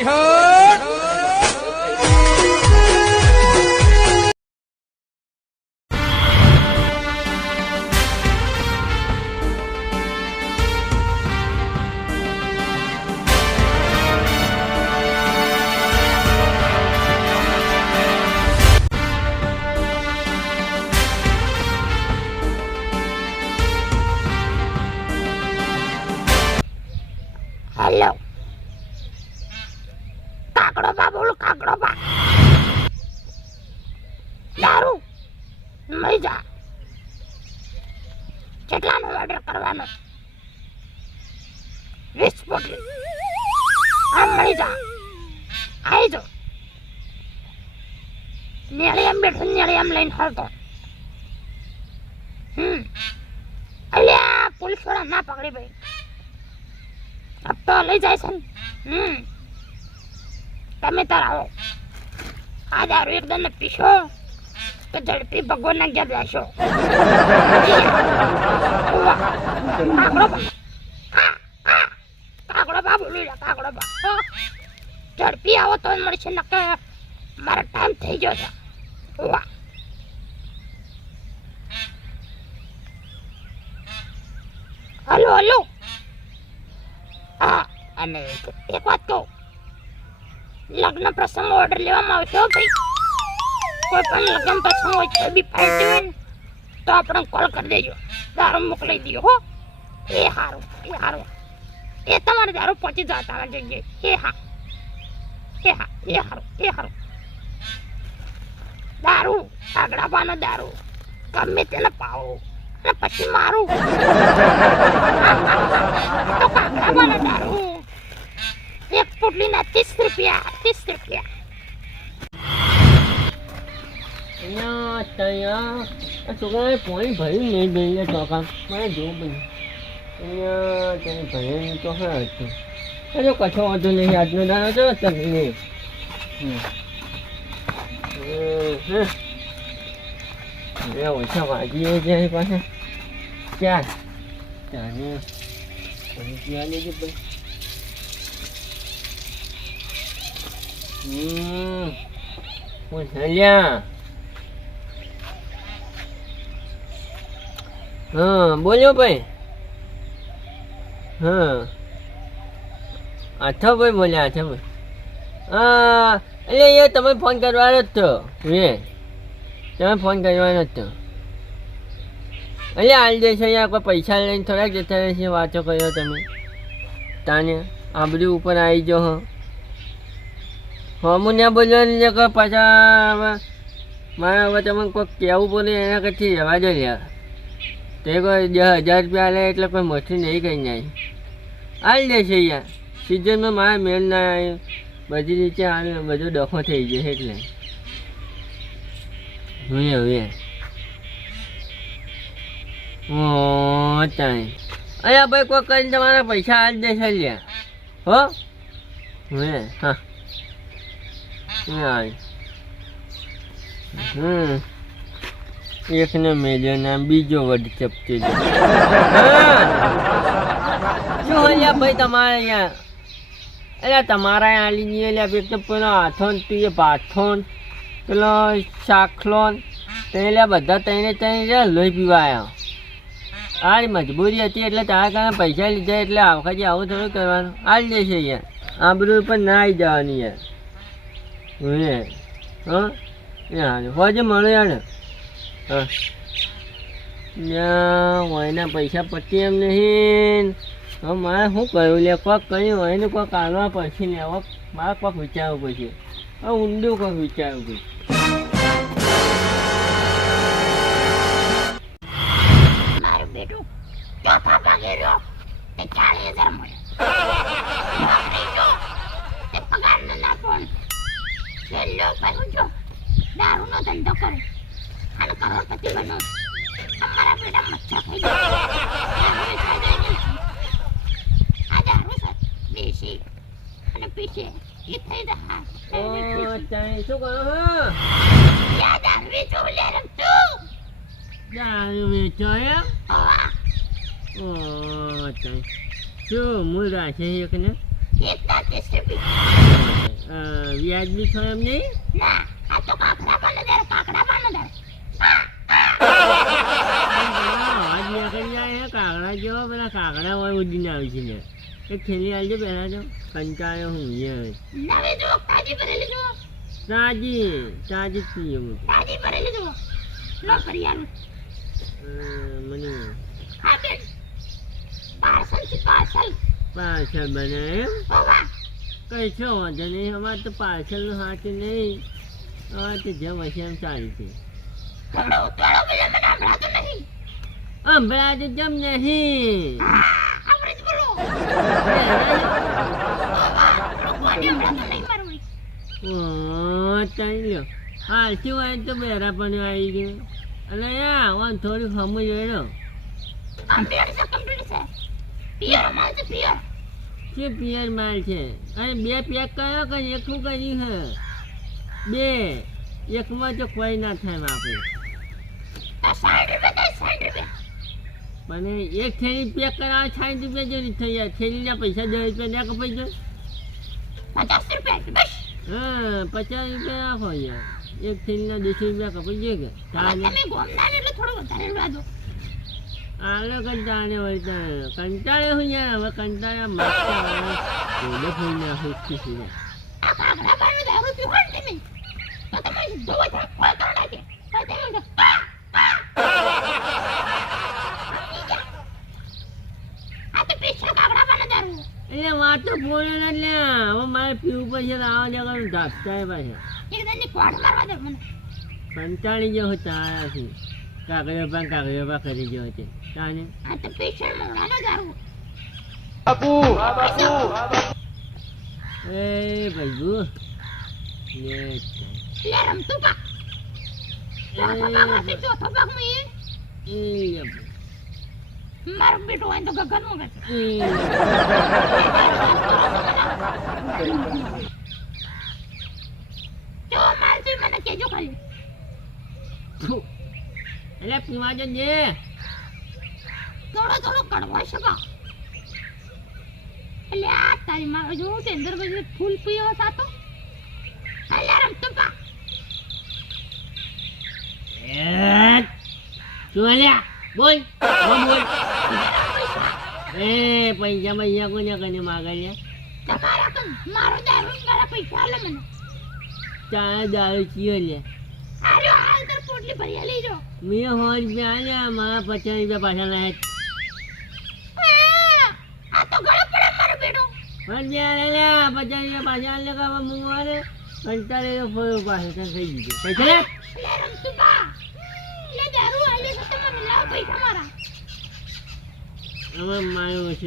Hello કાકડો બા, બોલો કાકડો બા. દારૂ? લઈ જા. કેટલાનો ઓર્ડર કરવાનો? વીસ બોટલી. આમ મળી જા. આવી જો. નેળિયામ બેઠો નેળિયામ લઈને હાલતો. હમ. અલ્યા પોલીસવાળા ના પકડી ભાઈ. હપ્તો લઈ જાય છે ને. હમ. તમે તરાવો આ દારૂ એકદમ પીશો તો ઝડપી ભગવાનના ઘેર રહેશો. કાકડો બા. બોલી રહ્યા, કાકડો. ઝડપી આવો તો મળશે નકે મારો ટાઈમ થઈ ગયો છે ઉવ્વા. હલો હલો હા અને એક વાત કહું લગ્ન પ્રસંગ ઓર્ડર લેવામાં આવશે ભાઈ. કોઈ પણ લગ્ન પ્રસંગ હોય છે, બી પાર્ટી હોય તો આપણે કોલ કરી દેજો. દારૂ મોકલી દો હો. એ સારું એ સારું એ તમારે દારૂ પહોંચી જતા જોઈએ એ હા. એ હા, એ સારું એ સારું દારૂ આગળાબાનો દારૂ. ગમે તેને પાવો. અને પછી મારું. તો કાકડાવાળા દારૂ. એક પોટલીના ત્રીસ રૂપિયા ત્રીસ રૂપિયા અહીંયા ત્યાં છોકરાએ પાણી ભર્યું નહીં દઈએ ચોકા મારે જોવું પડ્યું અહીંયા તેને ભર્યું તો હા હતું ચલો કશો વાંધો નહીં, આજનો દાડો ચલો તમે નહીં બે ઓછા છે પાછા ચાર ત્યાં લેજો ભાઈ હું ચાલ્યા હા બોલ્યો ભાઈ. હા. ભાઈ બોલ્યા, આથો ભાઈ. હા એટલે એ તમે ફોન કરવાનો જ તો એ તમે ફોન કરવાનો જ તો. એટલે હાલ જશે અહીંયા કોઈ પૈસા લઈને થોડાક જતા રહેશે, વાતો કર્યો તમે. તાને આબરી ઉપર આવી ગયો હો. હમું ત્યાં બોલવાનું છે કે પાછા મારે હવે તમે કોઈ કહેવું બોલે એના કરતી રહેવા જ યાર તે કોઈ દસ હજાર રૂપિયા લે એટલે કોઈ મઠી નહીં કઈ જાય હાલ દેશે યાર. સિઝનમાં મારા મેળ ના બધી રીતે હાલ બધો ડખો થઈ જશે એટલે. હવે હવે. ઓ તાઈ અહીંયા ભાઈ કોઈ કરીને તમારા પૈસા હાલ દેશે લ્યા. હો? હવે હા. હાલ હમ. એકને મેલ્યો ને બીજો વડ ચપટી જો શું અલ્યા ભાઈ તમારે અહીંયા એટલે તમારા અહીંયા આલી જઈએ અલ્યા એક તો પેલો હાથો ને તું એ પેલો શાખલો ને તે એટલે બધા તઈને તઈને લોહી પીવા આવ્યા આ મજબૂરી હતી એટલે તારા કારણે પૈસા લીધા એટલે આ વખતે આવું થોડું કરવાનું. આ જ દેશે યાર બધું પણ ના આવી જવાની યાર. હે? હા યાર હોજે મળે યાર હા. યા હોયના પૈસા પતી એમ નહીં. હવે મારે શું કર્યું લે? કોક કર્યું હોય ને કોક કાઢવા પછી ને હવે મારે કોક વિચારવું પછી હવે ઊંડું કોક વિચારવું પછી મારું બેટું ચોથા ભાગે રહ્યો તે ચાલીસ હજાર મળ્યો ત્રીજો તે પગારનો ના પણ છેલ્લો જો દારૂનો ધંધો કરે. અને કરોડપતિ બનો અમારા બેટા મચ્છા થઈ ગયા દારૂ ને. આ દારૂ છે. દેશી અને પીછે એ થઈ રહ્યા ઓ ચાઈ શું કરો હા? યાદ આવી જો લે રમતો. દારૂ વેચો એમ ઓ ચાઈ શું મૂળ રાખે એક ને? ત્રીસ રૂપિયા અ, વ્યાજબી છો એમ નહીં ના આ તો કાકડા પાને દર કાકડા નીકળી જાય જેવો પેલા હોય ઉડીને આવી છે ને એ ખેલી આવજે પહેલા તો. કંટાળ્યો હું યે નવી જો તાજી ભરેલી જો તાજી તાજી જ પીએ હું. તાજી ભરેલી જો લો કરિયાનું અ, મને હા બેન. પાર્સલ છે પાર્સલ. પાર્સલ બને એમ? છો, વાંધો નહીં. અમારે તો પાર્સલનું સાચું નહીં. અમારે તો જેમ હશે એમ સારી છે. હમણાં તો જેમ નહીં. હા આપણે જ બોલો લોકોને હમણાં તો નહીં મારવું ઓ ચાલી લ્યો. હાલ, શું હોય તો બેરા પણ આવી ગયું. અને વાન થોડી સમજ રહ્યો શું પિયર માલ છે? અને બે પેક કયો કે એકલું કરી છે બે. એકમાં તો કોઈ ના થાય રૂપિયા મને એક થેલી પેક કરાવે સાઠ રૂપિયા જેવી થઈ જાય. થેલીના પૈસા દસ રૂપિયા ના કપાઈ જાય. પચાસ રૂપિયા હા પચાસ રૂપિયા રાખો યાર એક થેલીના દસ રૂપિયા કપાઈ જાય કે. હવે તમે હોય તો કંટાળે કંટાળે હું યાર હવે કંટાળ્યા માગતા હવે બોલે ફૂલ ના દારૂ પીવો ને. એટલે વાતો હવે મારે પીવું પડશે આવા જગા ધાપતા પાછા. કંટાળી ગયો તારા છે કાકડીઓ પણ કાકડીઓ કરી ગયો છે. તાને આ તો પીછા મોડાનો દારૂ એ ભાઈ લે. લે રમતું પા ચોથો ભાગ હશે ચોથો ભાગમાં એ એ મારું બેટું હોય તો ગગનમાં ગશે જો છે મને કેજો ખાલી. એટલે પીવા જે દે થોડો થોડો કડવો શકો એટલે આ તારી મારો જો કે અંદર બધું ફૂલ પીવો સાતો. એટલે રમતું પા એ ચોલ્યા બોલ બોલ એ પૈસા પૈસા કોને કને માગે તમારા મારો દારૂ મારા પૈસા આલે મને. ચા દારૂ ચીયો લે? આર્યો હાલ તર પોટલી ભરી લેજો મેં આલ્યા મારા પચાસ રૂપિયા પાછા લાયા.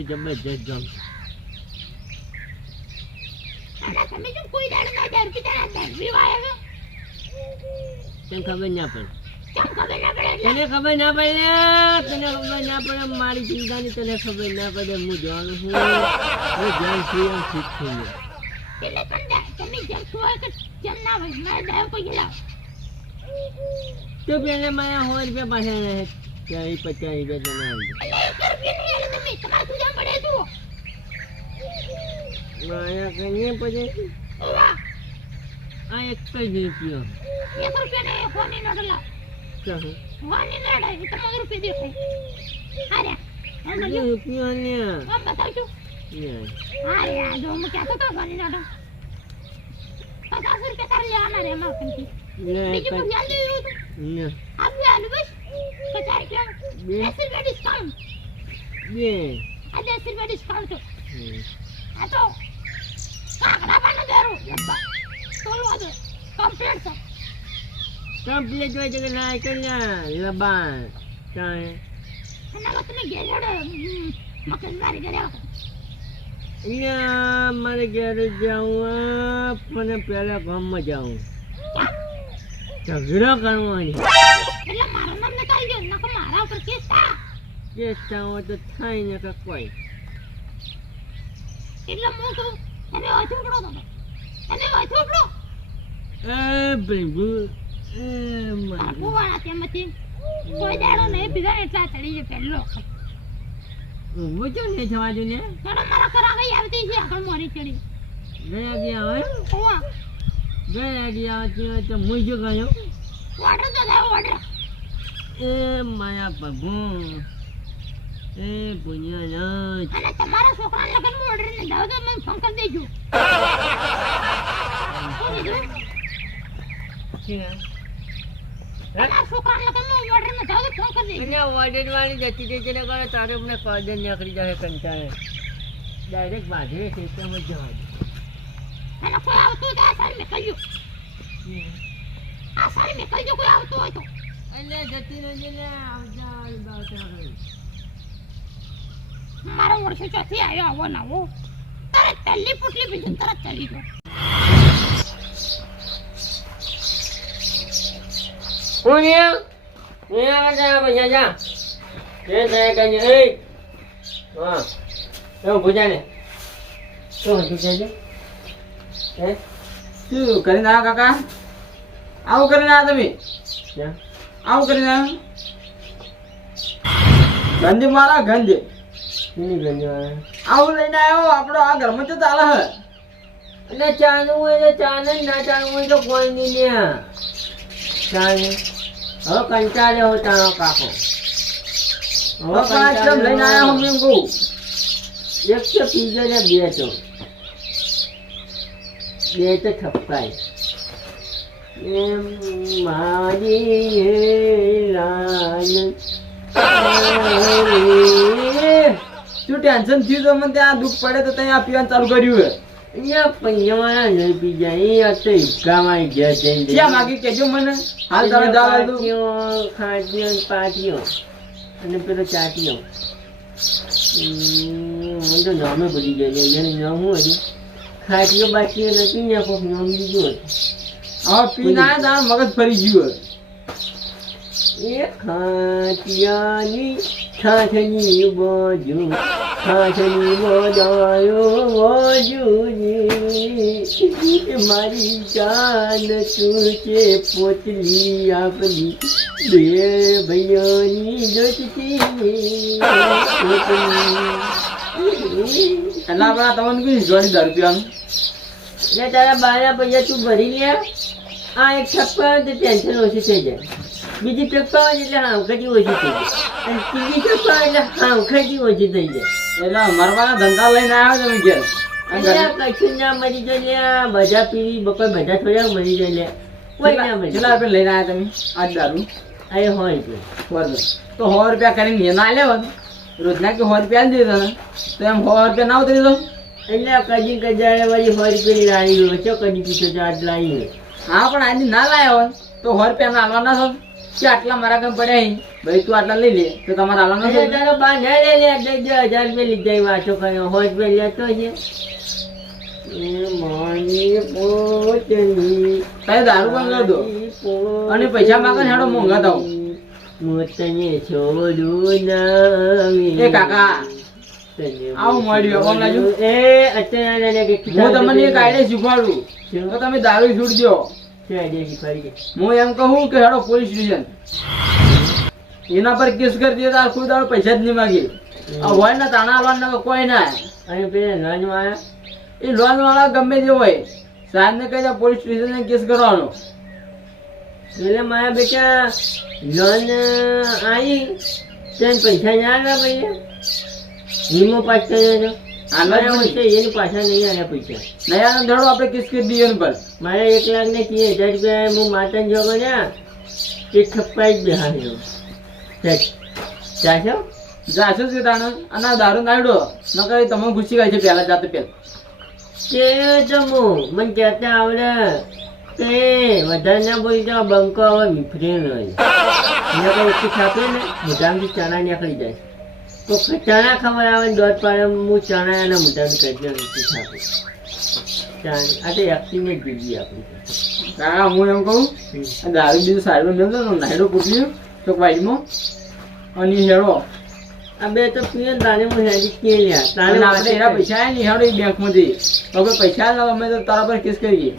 જબરજસ્ત ગમ અને તમે જો કોઈ દાડો ના દારૂ પીતા ના દારૂ પીવા આવ્યો તને ખબર ના પડે તને ખબર ના પડે તને ખબર ના પડે મારી ચિંતાની તને ખબર ના પડે હું જાણું છું. હું. જાણ છું એમ ઠીક છું તો પેલે મારા સો રૂપિયા પાછા રહે. ચાલીસ પચાસ રૂપિયા તમે મારા કહીએ પછી? આ એક જ રૂપિયો. એક રૂપિયા ડિસ્કાઉન્ટ આ તો. કાકડા પાને દારૂ લબ્બા તોલવા દો. કમ્પ્લીટ છે. કમ્પ્લીટ હોય કે ના કર્યા વગર. અહીંયા મારે ઘેરે જાઉં પણ પહેલા ગામમાં જાઉં ઝઘડો કરવાની જે ચાहो તો થાય ને કે કોઈ એટલે હું કહું તમે એ એ મારા તેમાંથી કોઈ દાડો નહીં પીધા એટલા ચડી જાય પહેલો હું જો ને જવા દઉં ને મેડમ મારા આગળ આવતી છે લગન મારી ચડી. ગયા ગયા હોય? ઓવા ગયા ગયા ત્યાં તો હું ગયો ઓર્ડર તો થાય ઓર્ડર. એ માયા પ્રભુ એ પુણ્યનાથ અને તમારા છોકરા લગનમાં ઓર્ડર ને દાવ તો મને ફોન કરી દેજો. છે ને કરે તારે મને કોર્ડન નીકળી જાય કંટાળે ડાયરેક્ટ બાંધે છે તેમ જવા દે. કોઈ આવતું હોય તો આ સારી મેકલજો. આ સારી મેકલજો કોઈ આવતું હોય તો. એટલે જતી રહેજે ને આવજા મારો ઓળખી ચોથી આવ્યો આવો નવો તરત તલ્લી પુટલી બીજું તરત ચલી ગયો પુણ્ય પુણ્ય જા. ભૈયા જા જે થાય કઈ એ હા એવું ભૂજાને શું હતું છે? હે? શું કરીને આવ્યા કાકા? આવું કરીને આવ્યા તમે. ક્યાં આવું કરીને આવ્યા ગંદી મારા ગંદી. આવું લઈને આવ્યો આપણો આ ઘરમાં તો ચાલે હે. એટલે ચાનું હોય તો ચાને ના ચાનું હોય તો કોઈ નહીં ને ચાલે. હવે કંટાળે હો તારો કાકો. હવે કેમ લઈને આવ્યા હું એમ કહું એક તો પીજો ને બે તો બે તો ઠપકાય. એમ મારી લાલ. શું ટેન્શન થયું તો મને ત્યાં દુઃખ પડે તો ત્યાં પીવાનું ચાલુ કર્યું હે અહીંયા પૈયાવાળા નહીં પી જાય તો હિક્કામાં ગયા જઈને ક્યાં માગી કેજો મને? હાલ તમે જાવ હાલ ખાટીઓ પાટીઓ અને પેલો ચાટીઓ મને તો નામે ભૂલી ગયા છે એનું નામ શું હતું? ખાટીઓ બાટીઓ નથી ને કોઈક નામ બીજું હતું. હવે પીને મગજ ફરી ગયું હે એ ખાટિયાની છાછની બાજુ છાછની બોલાયો બાજુજી મારી જાન તું છે પોતલી આપની બે ભૈયાની જોતી. એટલે આપણે તમને કઈ જોડી પીવાનું એટલે તારા બારા પૈસા તું ભરી લે. આ એક થપ્પા તો ટેન્શન ઓછી થઈ જાય. બીજી ટપ્પા એટલે હાંખટી ઓછી થઈ જાય. અને ત્રીજી ટપ્પા એટલે હાંખટી ઓછી થઈ જાય. એટલે અમારા પાસે ધંધા લઈને આવ્યા તમે ઘેર. કશું ના મરી જાય બધા પીવી બકોર બધા થોડા મરી જાય કોઈ ના મરી કેટલા રૂપિયા લઈને આવ્યા તમે? આજ દારૂ? આ હોય તો બરાબર તો સો રૂપિયા કરીને એના લેવા રોજના કે સો રૂપિયા આલી દીધા તો એમ સો રૂપિયા ના ઉતરી દો એટલે કદી કજાડે વાળી હોય પેલી લાવી હોય ચો કદી પીછો ચાટ લાવી હોય. હા પણ આજે ના લાયા હોય તો સો રૂપિયા ના આલવાના છો કે આટલા મારા કામ પડ્યા ભાઈ તું આટલા લઈ લે તો તમારા આલા નથી તારો બા ના લે લે દઈ હજાર રૂપિયા લીધા એ વાંચો કર્યો હોય રૂપિયા લેતો છે. તારે દારૂ બંધ દો. અને પૈસા માંગે હેડો મોંઘા થાવ. તને છોડું ના એ કાકા આવું મળ્યું, આમ એ અત્યારે હું તમને એક આઈડિયા શીખવાડું. તો તમે દારૂ છૂટ હું એમ કહું કે હેડો પોલીસ સ્ટેશન એના પર કેસ કરી દે તાર કોઈ દાડો પૈસા જ નહીં માગી. આ હોય ને તાણા કોઈ ના. અને પેલા નાનું આયા. એ લોન વાળા ગમે તે હોય. સાહેબ ને કહી દે પોલીસ સ્ટેશન કેસ કરવાનો. એટલે મારા બેટા લોન આવી તેને પૈસા ના આવ્યા પૈસા વીમો પાસ નહીં. એની પાછા નહીં આવ્યા પૈસા. નયા ધડો આપણે કેસ કરી દઈએ પર મારે એક લાખ ને ત્રીસ હજાર રૂપિયા હું માતાને જો બન્યા તે થપ્પાઈ જ બેહાડ્યો. ચાચો જાશું? છે તાણે અને દારૂ નાડો નકર એ તમે ઘૂસી ગયા છે પહેલા જાતે પહેલા. તે તો મને કહેતા આવડે તે વધારે ના બોલી જાઓ બંકો હવે વિફરી નહીં. એને કઈ એકથી છાપે ને મોઢામાંથી ચણા નીકળી જાય. તો ચણા ખબર આવે ને દોઢ પાડે હું ચણા એના મોઢામાં કરી દઉં એકથી છાપે આ તો એક્ટિંગ જ બીજી આપણી તો. હું એમ કહું. દારૂ બીજું સારું મેળતો ને નાયડો પૂછ્યું તો વાઈડમાં અને હેડો આ બે તો પીએ તારે હું હેડી કે તારે આપણે એના પૈસા આવે ને હેડો એ બેંકમાંથી. તો કોઈ પૈસા લાવો અમે તો તારા પર કેસ કરીએ.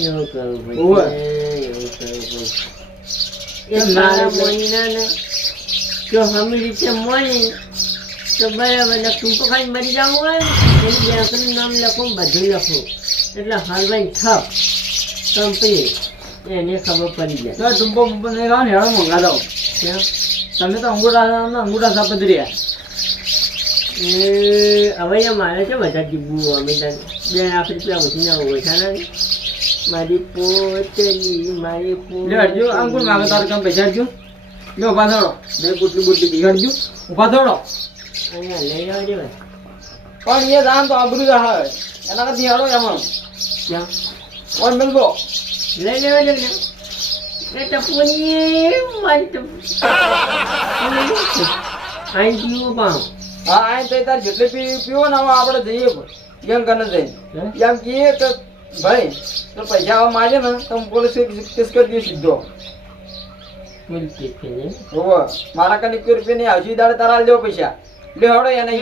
એવું કરવું ભાઈ એવું કરવું ભાઈ એ મારા એટલે- ને જો હમી રીતે મોની તો બરાબર લખું ટૂંકો ખાઈ મરી જવું હોય ને વ્યાકરણ નામ લખું બધું લખું. એટલે હલવાઈ થપ કમ્પ્લીટ એને ખબર પડી જાય. તો ટુંપો બુંપો નહીં ખાવ ને હેડો મંગા દો? તમે તો અંગૂઠા અંગૂઠા સાપત રહ્યા. એ હવે એ મારે છે બધા જીવવું અમે તને બે લાખ રૂપિયા ઓછા ને મારી પોતલી મારી લે આમ અંકુર માગે તારે કામ પૈસા હટજો લે ઊભા થોડો બે બુટલી બુટલી બિગાડજો. ઊભા અહીંયા લઈ આવજે પણ એ દાન તો આબરૂ જાય એના કરતી હેડો એમાં ક્યાં? મિલબો લઈ લેવા લઈ લેવા એ ટપુની મારી ટપુ. આઈ જીવો પાઉં હા આય તો તાર જેટલી પી પીવો ને હવે આપણે જઈએ એમ કને જઈને. એમ કે ભાઈ તો પૈસા માગે ને તો પોલીસ કેસ કરી દઈએ સીધો. ફૂલ પીકે ને હોવે મારા કને રૂપિયા નહીં હજી દાડે તારા આલી પૈસા. લે હડો એને